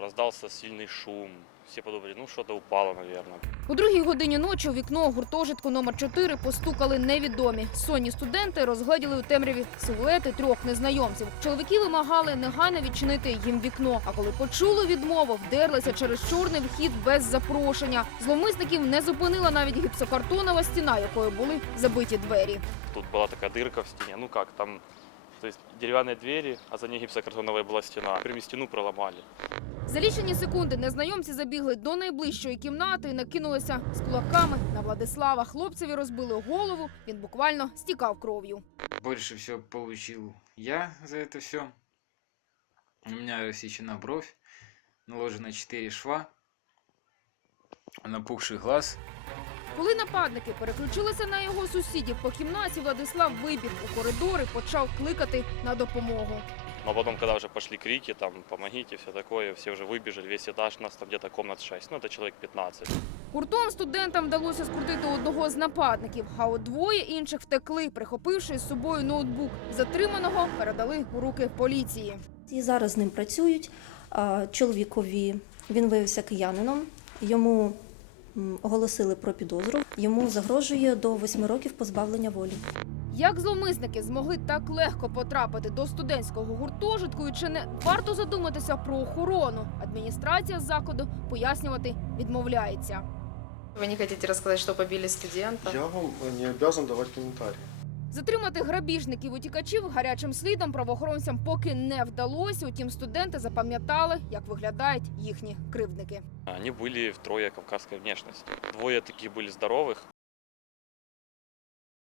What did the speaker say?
раздался сильный шум. Все подумали, ну что-то упало, наверное. У 2-й годині ночі у вікно гуртожитку номер 4 постукали невідомі. Сонні студенти розгледіли у темряві силуети 3 незнайомців. Чоловіки вимагали негайно відчинити їм вікно, а коли почули відмову, вдерлися через чорний вхід без запрошення. Зловмисників не зупинила навіть гіпсокартонова стіна, якою були забиті двері. Тут была такая дырка в стене, ну как, там, то есть деревянные двери, а за ней гипсокартоновая была стена. Прямо стену проломали. За лічені секунди незнайомці забігли до найближчої кімнати і накинулися з кулаками на Владислава. Хлопцеві розбили голову, він буквально стікав кров'ю. Больше всего получил я за это все. У меня рассечена бровь, наложено 4 шва, напухший глаз. Коли нападники переключилися на його сусідів по кімнаті, Владислав вибіг у коридор і почав кликати на допомогу. Но потом, когда уже пошли крики, там, помогите, все такое, все уже выбежали, весь этаж, нас там где-то комнат 6, ну это человек 15. Гуртом студентам вдалося скрутити одного з нападників, а от 2 інших втекли, прихопивши з собою ноутбук. Затриманого передали у руки поліції. І зараз з ним працюють. Чоловікові він виявився киянином, йому оголосили про підозру, йому загрожує до 8 років позбавлення волі. Як зловмисники змогли так легко потрапити до студентського гуртожитку і чи не варто задуматися про охорону? Адміністрація закладу пояснювати відмовляється. Вы не хотите рассказать, что побили студента? Я вам не обязан давать комментарии. Затримати грабіжників-утікачів гарячим слідом правоохоронцям поки не вдалося. Утім, студенти запам'ятали, як виглядають їхні кривдники. Они были втрое кавказской внешности. 2 таких были здоровых,